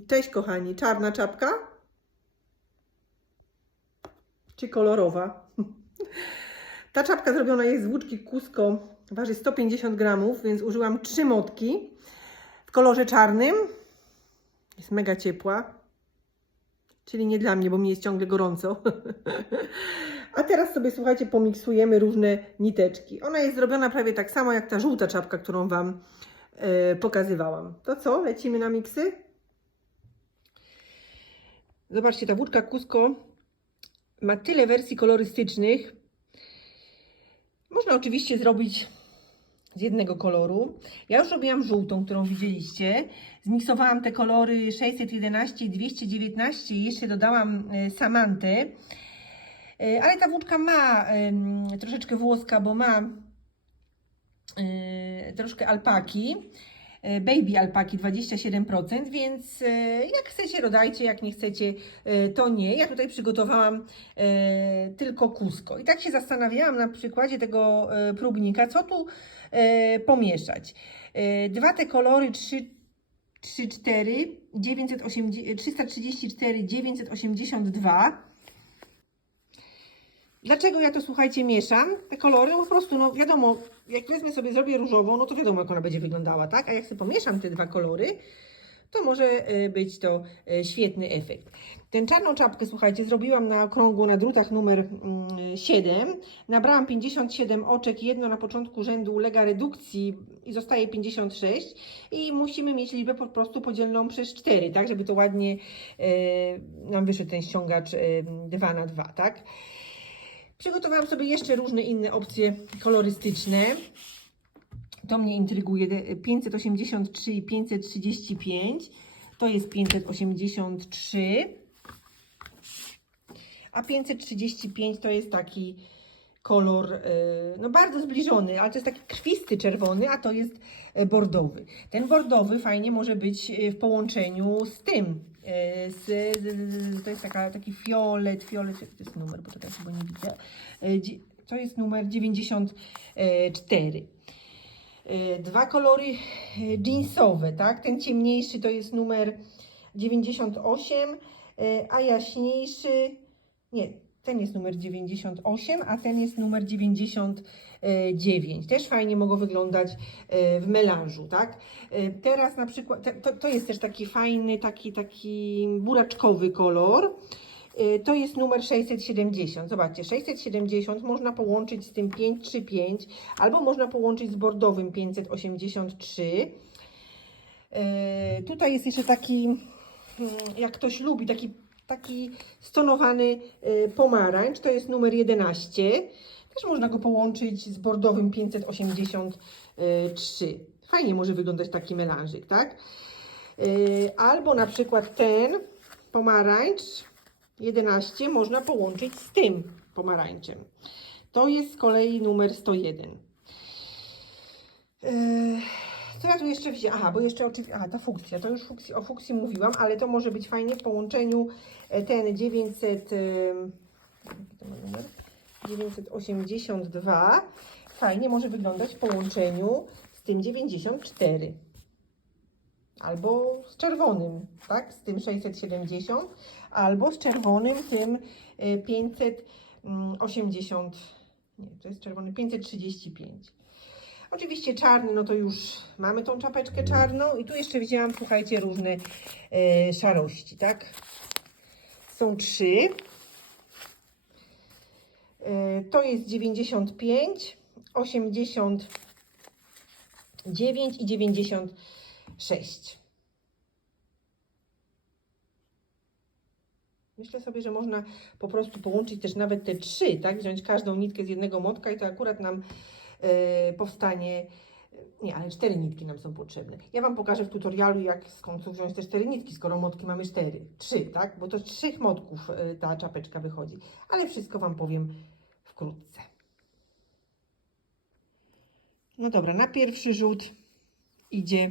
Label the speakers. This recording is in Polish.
Speaker 1: Cześć kochani, czarna czapka? Czy kolorowa? Ta czapka zrobiona jest z włóczki Cusco, waży 150 gramów, więc użyłam trzy motki w kolorze czarnym. Jest mega ciepła, czyli nie dla mnie, bo mi jest ciągle gorąco. A teraz sobie, słuchajcie, pomiksujemy różne niteczki. Ona jest zrobiona prawie tak samo jak ta żółta czapka, którą Wam e, pokazywałam. To co, lecimy na miksy? Zobaczcie, ta włóczka Cusco ma tyle wersji kolorystycznych. Można oczywiście zrobić z jednego koloru. Ja już robiłam żółtą, którą widzieliście. Zmiksowałam te kolory 611 i 219 i jeszcze dodałam e, samantę. E, Ale ta włóczka ma troszeczkę włoska, bo ma e, troszkę alpaki. E, Baby alpaki 27%, więc e, jak chcecie, dodajcie, jak nie chcecie, e, to nie. Ja tutaj przygotowałam tylko kusko. I tak się zastanawiałam na przykładzie tego próbnika, co tu pomieszać. Dwa te kolory 3, 3 4, 980, 334, 982. Dlaczego ja to, słuchajcie, mieszam? Te kolory, no po prostu, no wiadomo, jak wezmę sobie, zrobię różową, no to wiadomo, jak ona będzie wyglądała, tak? A jak sobie pomieszam te dwa kolory, to może e, być to e, świetny efekt. Tę czarną czapkę, słuchajcie, zrobiłam na okrągło na drutach numer mm, 7. Nabrałam 57 oczek, jedno na początku rzędu ulega redukcji i zostaje 56. I musimy mieć liczbę po prostu podzielną przez 4, tak? Żeby to ładnie e, nam wyszedł ten ściągacz e, 2 na 2, tak? Przygotowałam sobie jeszcze różne inne opcje kolorystyczne. To mnie intryguje. De- 583 i 535. To jest 583. A 535 to jest taki kolor, e, no bardzo zbliżony, ale to jest taki krwisty czerwony, a to jest e, bordowy. Ten bordowy fajnie może być e, w połączeniu z tym. E, Z, z, to jest taka, taki fiolet, fiolet, to jest numer, bo czekaj, chyba nie widzę. E, To jest numer 94. E, Dwa kolory jeansowe, tak? Ten ciemniejszy to jest numer 98, e, a jaśniejszy, nie, ten jest numer 98, a ten jest numer 99. Też fajnie mogą wyglądać e, w melanżu, tak? E, Teraz na przykład, to, to jest też taki fajny, taki, taki buraczkowy kolor. E, To jest numer 670. Zobaczcie, 670 można połączyć z tym 535, albo można połączyć z bordowym 583. E, Tutaj jest jeszcze taki, mm, jak ktoś lubi, taki, taki stonowany e, pomarańcz, to jest numer 11. Też można go połączyć z bordowym 583. Fajnie może wyglądać taki melanżyk, tak? E, Albo na przykład ten pomarańcz 11 można połączyć z tym pomarańczem. To jest z kolei numer 101. Eee, Co ja tu jeszcze wzięłam? Aha, bo jeszcze oczywiście. Aha, ta funkcja. To już funkcji, o funkcji mówiłam, ale to może być fajnie w połączeniu e, ten 900. em, jaki to ma numer? 982. Fajnie może wyglądać w połączeniu z tym 94. Albo z czerwonym, tak? Z tym 670, albo z czerwonym tym y, 580. Nie, to jest czerwony 535. Oczywiście czarny, no to już mamy tą czapeczkę czarną i tu jeszcze wzięłam, słuchajcie, różne e, szarości, tak? Są trzy. E, to jest 95, 89 i 96. Myślę sobie, że można po prostu połączyć też nawet te trzy, tak? Wziąć każdą nitkę z jednego motka i to akurat nam powstanie. Nie, ale cztery nitki nam są potrzebne. Ja Wam pokażę w tutorialu, jak skąd wziąć te cztery nitki, skoro motki mamy cztery. Trzy, tak? Bo to z trzech motków e, ta czapeczka wychodzi. Ale wszystko Wam powiem wkrótce. No dobra, na pierwszy rzut idzie